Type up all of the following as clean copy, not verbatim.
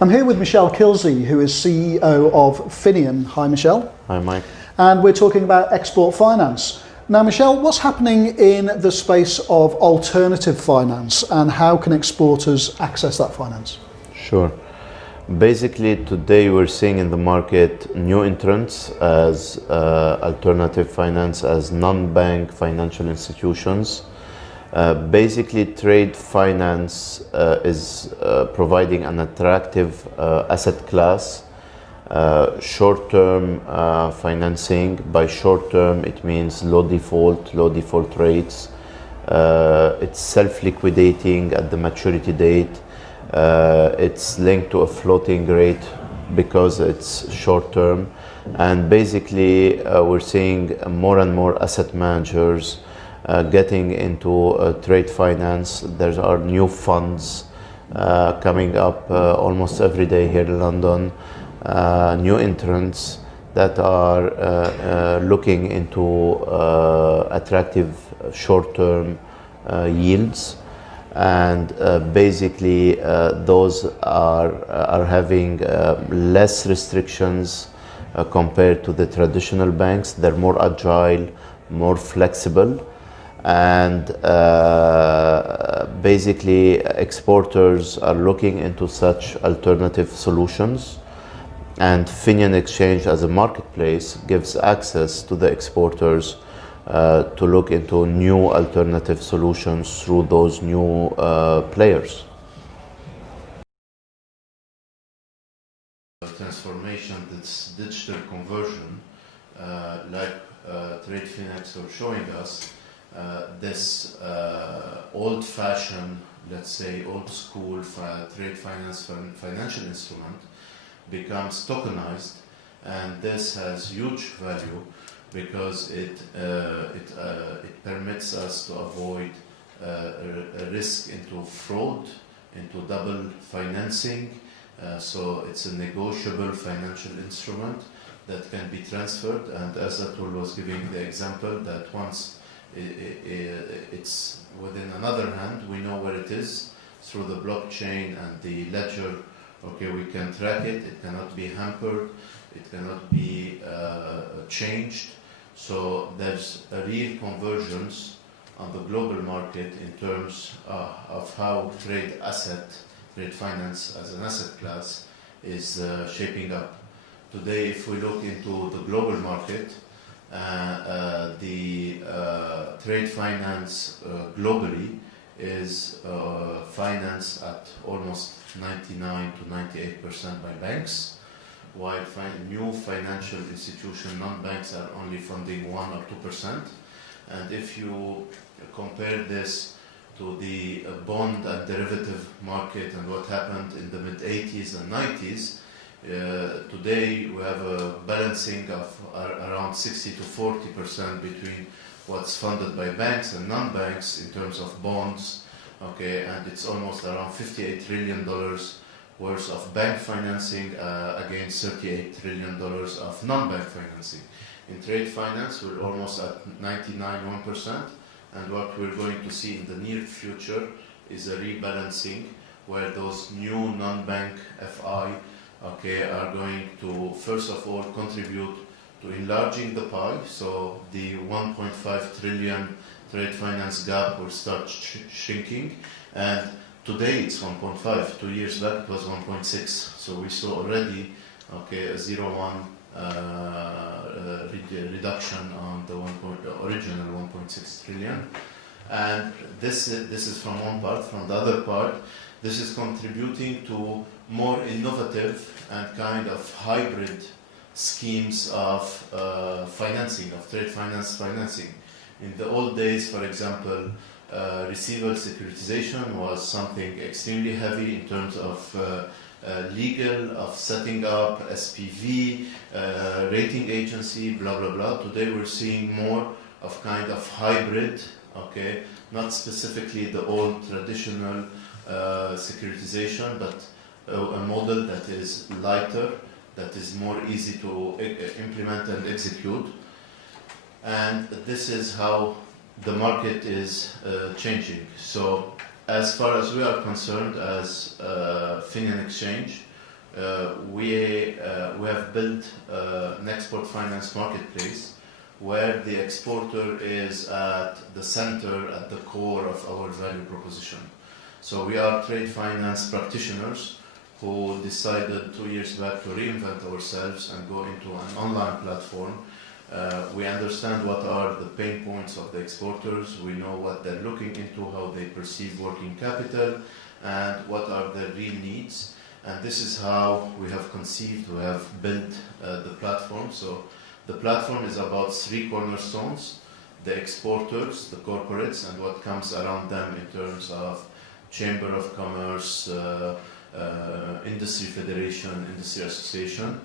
I'm here with Michelle Kilsey, who is CEO of Fineon. Hi, Michelle. Hi, Mike. And we're talking about export finance. Now, Michelle, what's happening in the space of alternative finance and how can exporters access that finance? Sure. Basically, today we're seeing in the market new entrants as alternative finance, as non-bank financial institutions. Basically, trade finance is providing an attractive asset class, short-term financing. By short-term, it means low default rates. It's self-liquidating at the maturity date. It's linked to a floating rate because it's short-term. And basically, we're seeing more and more asset managers getting into trade finance. There are new funds coming up almost every day here in London, new entrants that are looking into attractive short-term yields. And basically those are having less restrictions compared to the traditional banks. They're more agile, more flexible. And basically exporters are looking into such alternative solutions, and Fineon Exchange as a marketplace gives access to the exporters to look into new alternative solutions through those new players. Transformation, that's digital conversion, like TradeFinex are showing us. This old-fashioned, let's say old-school trade finance financial instrument becomes tokenized, and this has huge value because it permits us to avoid a risk into fraud, into double financing. So it's a negotiable financial instrument that can be transferred, and as Atul was giving the example, that once it's within another hand, we know where it is through the blockchain and the ledger. Okay, we can track it, it cannot be hampered, it cannot be changed. So there's a real convergence on the global market in terms of how trade finance as an asset class is shaping up. Today, if we look into the global market, the trade finance globally is financed at almost 99 to 98% by banks, while new financial institutions, non-banks, are only funding 1 or 2%. And if you compare this to the bond and derivative market and what happened in the mid-80s and 90s, today we have a balancing of around 60 to 40% between what's funded by banks and non-banks in terms of bonds, okay, and it's almost around $58 trillion worth of bank financing against $38 trillion of non-bank financing. In trade finance, we're almost at 99.1%, and what we're going to see in the near future is a rebalancing where those new non-bank FI, okay, are going to first of all contribute to enlarging the pie. So the 1.5 trillion trade finance gap will start shrinking, and today it's 1.5. 2 years back it was 1.6. So we saw already, okay, a 0.1 reduction on the original 1.6 trillion. And this is from one part. From the other part, this is contributing to more innovative and kind of hybrid schemes of financing, of trade finance financing. In the old days, for example, receivable securitization was something extremely heavy in terms of legal, of setting up SPV, rating agency, blah, blah, blah. Today we're seeing more of kind of hybrid, okay, not specifically the old traditional securitization, but a model that is lighter, that is more easy to implement and execute. And this is how the market is changing. So as far as we are concerned as Fineon Exchange, we have built an export finance marketplace where the exporter is at the center, at the core of our value proposition. So we are trade finance practitioners who decided 2 years back to reinvent ourselves and go into an online platform. We understand what are the pain points of the exporters, we know what they're looking into, how they perceive working capital, and what are their real needs. And this is how we have conceived, we have built the platform. So the platform is about 3 cornerstones: the exporters, the corporates, and what comes around them in terms of Chamber of Commerce, Industry Federation, Industry Association,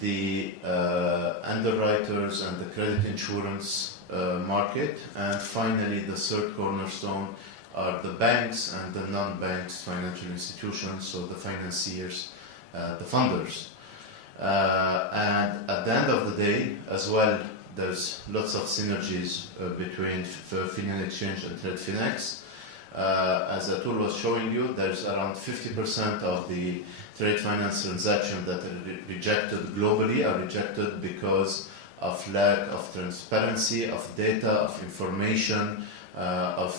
the underwriters and the credit insurance market, and finally the third cornerstone are the banks and the non-banks financial institutions, so the financiers, the funders. And at the end of the day, as well, there's lots of synergies between Fineon Exchange and TradeFinex. As Atul was showing you, there's around 50% of the trade finance transactions that are rejected globally are rejected because of lack of transparency, of data, of information, of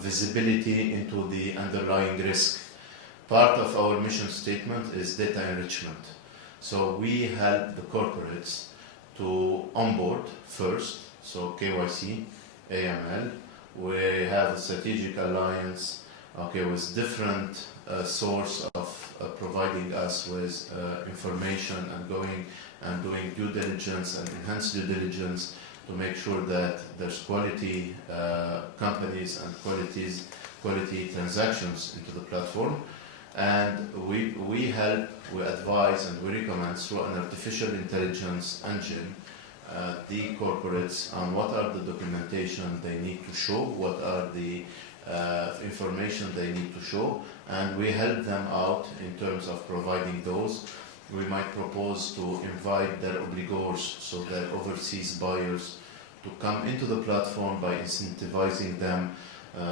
visibility into the underlying risk. Part of our mission statement is data enrichment. So we help the corporates to onboard first, so KYC, AML. We have a strategic alliance, with different source of providing us with information and going and doing due diligence and enhanced due diligence to make sure that there's quality companies and quality transactions into the platform. And we help, we advise, and we recommend through an artificial intelligence engine the corporates on what are the documentation they need to show, what are the information they need to show, and we help them out in terms of providing those. We might propose to invite their obligors, so their overseas buyers, to come into the platform by incentivizing them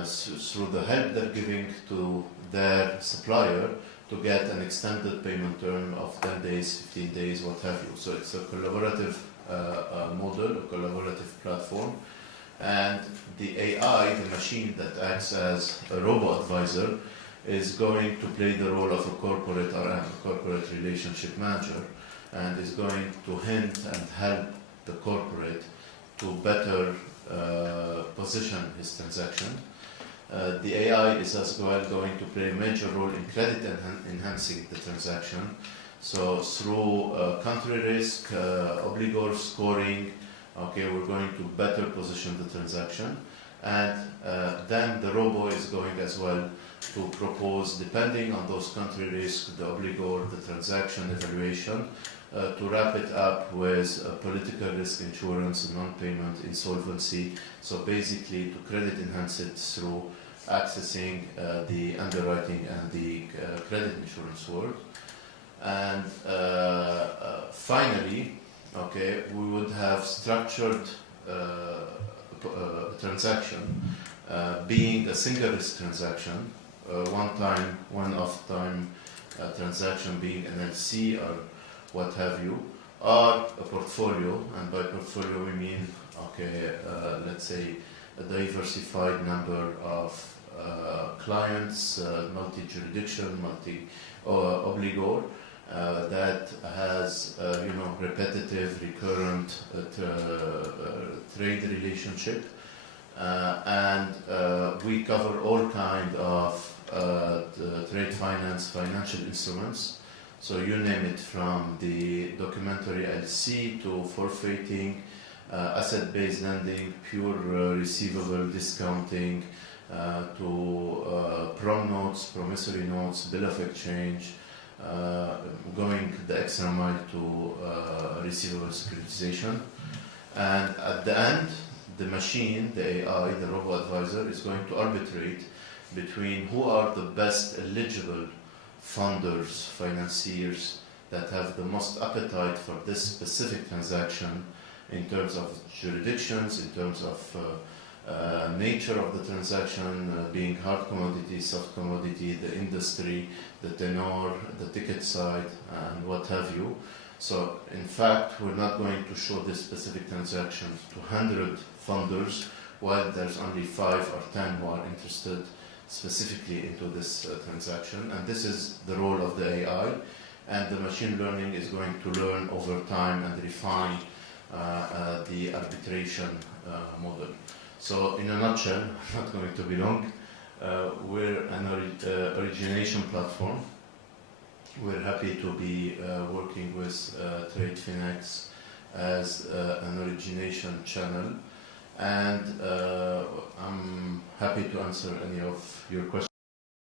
through the help they're giving to their supplier to get an extended payment term of 10 days, 15 days, what have you. So it's a collaborative model, a collaborative platform. And the AI, the machine that acts as a robo-advisor, is going to play the role of a corporate RM, a corporate relationship manager, and is going to hint and help the corporate to better position his transaction. The AI is as well going to play a major role in credit enhancing the transaction. So through country risk, obligor scoring, we're going to better position the transaction. And then the robo is going as well to propose, depending on those country risks, the obligor, the transaction evaluation, to wrap it up with political risk insurance, non-payment, insolvency. So basically to credit enhance it through accessing the underwriting and the credit insurance world. And finally, we would have structured transaction being a single risk transaction, one-off time transaction being an LC or what have you, or a portfolio, and by portfolio we mean, let's say a diversified number of clients, multi-jurisdictional, multi-obligor, that has repetitive, recurrent trade relationship, and we cover all kind of trade finance financial instruments. So you name it, from the documentary LC to forfeiting, asset-based lending, pure receivable discounting, to prom notes, promissory notes, bill of exchange, going the extra mile to receivable securitization. And at the end, the machine, the AI, the robo-advisor, is going to arbitrate between who are the best eligible funders, financiers that have the most appetite for this specific transaction in terms of jurisdictions, in terms of nature of the transaction, being hard commodity, soft commodity, the industry, the tenor, the ticket side, and what have you. So, in fact, we're not going to show this specific transaction to 100 funders, while there's only 5 or 10 who are interested specifically into this transaction. And this is the role of the AI. And the machine learning is going to learn over time and refine the arbitration model. So, in a nutshell, not going to be long, we're an origination platform. We're happy to be working with TradeFinex as an origination channel, and I'm happy to answer any of your questions.